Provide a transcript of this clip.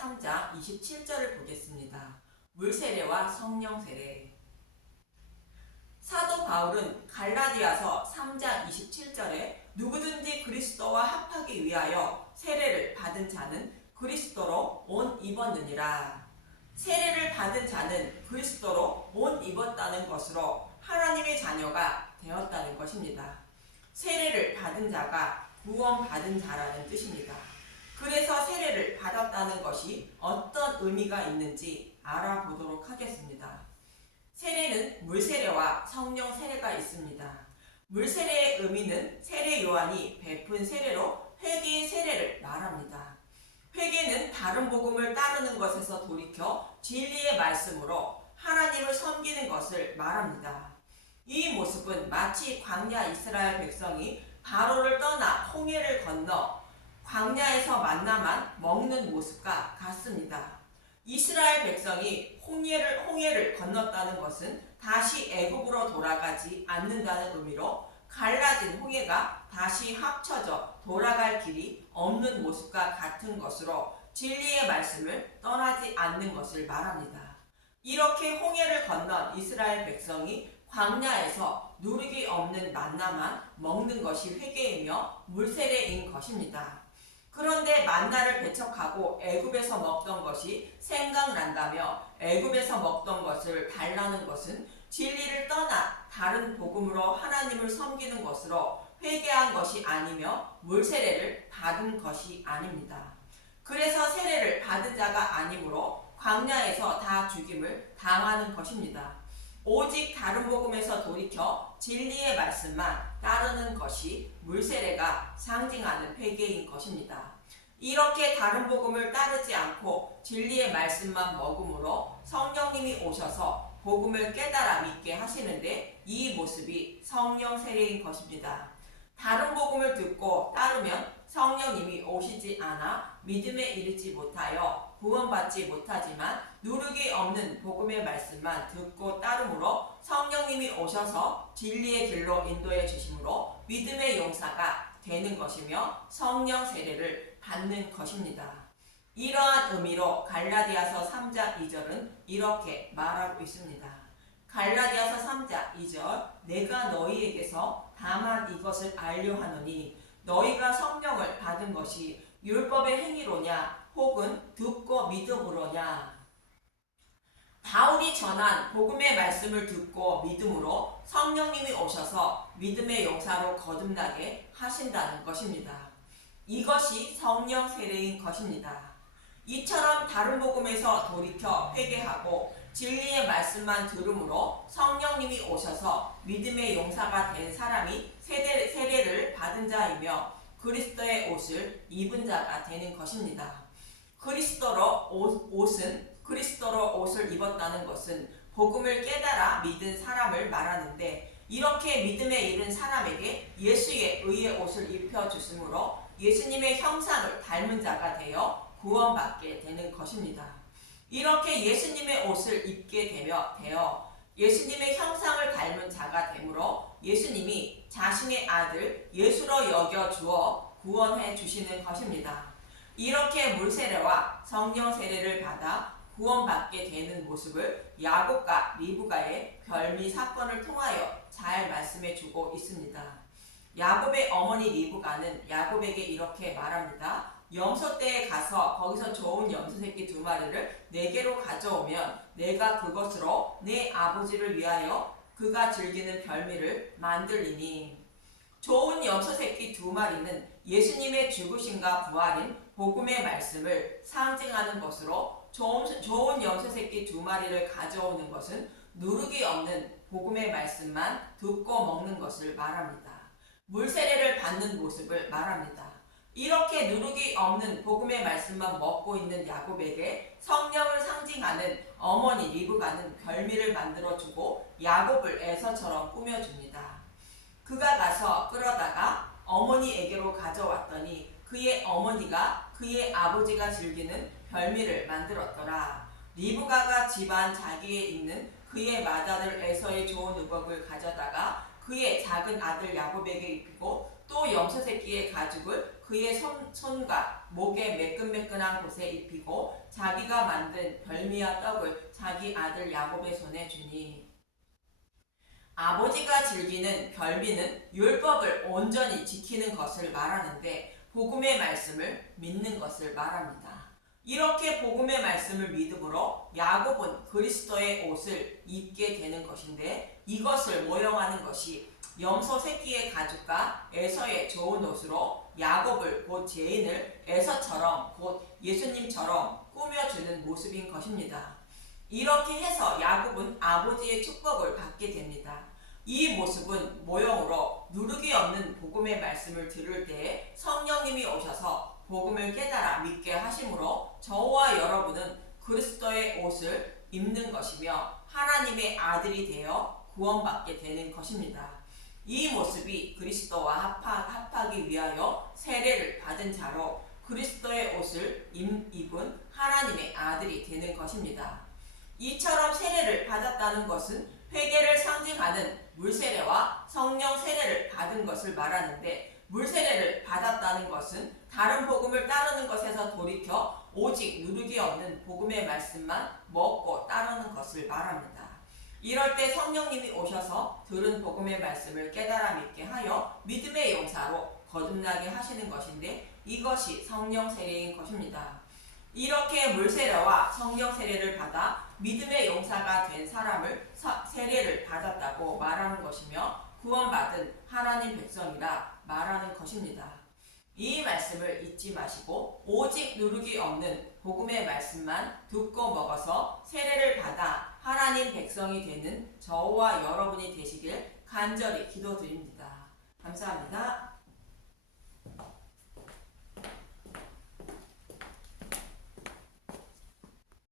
3장 27절을 보겠습니다. 물세례와 성령 세례. 사도 바울은 갈라디아서 3장 27절에 누구든지 그리스도와 합하기 위하여 세례를 받은 자는 그리스도로 옷 입었느니라. 세례를 받은 자는 그리스도로 옷 입었다는 것으로 하나님의 자녀가 되었다는 것입니다. 세례를 받은 자가 구원받은 자라는 뜻입니다. 그래서 세례를 받았다는 것이 어떤 의미가 있는지 알아보도록 하겠습니다. 세례는 물세례와 성령 세례가 있습니다. 물세례의 의미는 세례 요한이 베푼 세례로 회개의 세례를 말합니다. 회개는 다른 복음을 따르는 것에서 돌이켜 진리의 말씀으로 하나님을 섬기는 것을 말합니다. 이 모습은 마치 광야 이스라엘 백성이 바로를 떠나 홍해를 건너 광야에서 만나만 먹는 모습과 같습니다. 이스라엘 백성이 홍해를 건넜다는 것은 다시 애굽으로 돌아가지 않는다는 의미로 갈라진 홍해가 다시 합쳐져 돌아갈 길이 없는 모습과 같은 것으로 진리의 말씀을 떠나지 않는 것을 말합니다. 이렇게 홍해를 건넌 이스라엘 백성이 광야에서 누르기 없는 만나만 먹는 것이 회개이며 물세례인 것입니다. 그런데 만나를 배척하고 애굽에서 먹던 것이 생각난다며 애굽에서 먹던 것을 달라는 것은 진리를 떠나 다른 복음으로 하나님을 섬기는 것으로 회개한 것이 아니며 물세례를 받은 것이 아닙니다. 그래서 세례를 받은 자가 아니므로 광야에서 다 죽임을 당하는 것입니다. 오직 다른 복음에서 돌이켜 진리의 말씀만 따르는 것이 물세례가 상징하는 회개인 것입니다. 이렇게 다른 복음을 따르지 않고 진리의 말씀만 먹음으로 성령님이 오셔서 복음을 깨달아 믿게 하시는데 이 모습이 성령 세례인 것입니다. 다른 복음을 듣고 따르면 성령님이 오시지 않아 믿음에 이르지 못하여 구원받지 못하지만 누르기 없는 복음의 말씀만 듣고 따름으로 성령님이 오셔서 진리의 길로 인도해 주심으로 믿음의 용사가 되는 것이며 성령 세례를 받는 것입니다. 이러한 의미로 갈라디아서 3장 2절은 이렇게 말하고 있습니다. 갈라디아서 3장 2절 내가 너희에게서 다만 이것을 알려 하노니 너희가 성령을 받은 것이 율법의 행위로냐 혹은 듣고 믿음으로냐. 바울이 전한 복음의 말씀을 듣고 믿음으로 성령님이 오셔서 믿음의 용사로 거듭나게 하신다는 것입니다. 이것이 성령 세례인 것입니다. 이처럼 다른 복음에서 돌이켜 회개하고 진리의 말씀만 들음으로 성령님이 오셔서 믿음의 용사가 된 사람이 세례를 받은 자이며 그리스도의 옷을 입은 자가 되는 것입니다. 그리스도로 옷을 입었다는 것은 복음을 깨달아 믿은 사람을 말하는데 이렇게 믿음에 이른 사람에게 예수의 의의 옷을 입혀주심으로 예수님의 형상을 닮은 자가 되어 구원받게 되는 것입니다. 이렇게 예수님의 옷을 입게 되어 예수님의 형상을 닮은 자가 되므로 예수님이 자신의 아들 예수로 여겨주어 구원해 주시는 것입니다. 이렇게 물세례와 성령 세례를 받아 구원받게 되는 모습을 야곱과 리브가의 별미 사건을 통하여 잘 말씀해 주고 있습니다. 야곱의 어머니 리브가는 야곱에게 이렇게 말합니다. 염소떼에 가서 거기서 좋은 염소새끼 2마리를 내게로 가져오면 내가 그것으로 내 아버지를 위하여 그가 즐기는 별미를 만들리니. 좋은 염소새끼 2마리는 예수님의 죽으심과 부활인 복음의 말씀을 상징하는 것으로 좋은 염소새끼 2마리를 가져오는 것은 누르기 없는 복음의 말씀만 듣고 먹는 것을 말합니다. 물세례를 받는 모습을 말합니다. 이렇게 누르기 없는 복음의 말씀만 먹고 있는 야곱에게 성령을 상징하는 어머니 리브가는 별미를 만들어주고 야곱을 에서처럼 꾸며줍니다. 그가 가서 끌어다가 어머니에게로 가져왔더니 그의 어머니가 그의 아버지가 즐기는 별미를 만들었더라. 리브가가 집안 자기에 있는 그의 맏아들 에서의 좋은 의복을 가져다가 그의 작은 아들 야곱에게 입히고 또 염소 새끼의 가죽을 그의 손과 목에 매끈매끈한 곳에 입히고 자기가 만든 별미와 떡을 자기 아들 야곱의 손에 주니 아버지가 즐기는 별미는 율법을 온전히 지키는 것을 말하는데 복음의 말씀을 믿는 것을 말합니다. 이렇게 복음의 말씀을 믿음으로 야곱은 그리스도의 옷을 입게 되는 것인데 이것을 모형하는 것이 염소 새끼의 가죽과 에서의 좋은 옷으로 야곱을 곧 죄인을 에서처럼 곧 예수님처럼 꾸며주는 모습인 것입니다. 이렇게 해서 야곱은 아버지의 축복을 받게 됩니다. 이 모습은 모형으로 누룩이 없는 복음의 말씀을 들을 때에 성령님이 오셔서 복음을 깨달아 믿게 하심으로 저와 여러분은 그리스도의 옷을 입는 것이며 하나님의 아들이 되어 구원받게 되는 것입니다. 이 모습이 그리스도와 합하기 위하여 세례를 받은 자로 그리스도의 옷을 입은 하나님의 아들이 되는 것입니다. 이처럼 세례를 받았다는 것은 회개를 상징하는 물세례와 성령 세례를 받은 것을 말하는데 물세례를 받았다는 것은 다른 복음을 따르는 것에서 돌이켜 오직 누룩이 없는 복음의 말씀만 먹고 따르는 것을 말합니다. 이럴 때 성령님이 오셔서 들은 복음의 말씀을 깨달아 믿게 하여 믿음의 용사로 거듭나게 하시는 것인데 이것이 성령 세례인 것입니다. 이렇게 물세례와 성령 세례를 받아 믿음의 용사가 된 사람을 세례를 받았다고 말하는 것이며 구원받은 하나님 백성이라 말하는 것입니다. 이 말씀을 잊지 마시고 오직 누룩이 없는 복음의 말씀만 듣고 먹어서 세례를 받아 하나님 백성이 되는 저와 여러분이 되시길 간절히 기도드립니다. 감사합니다.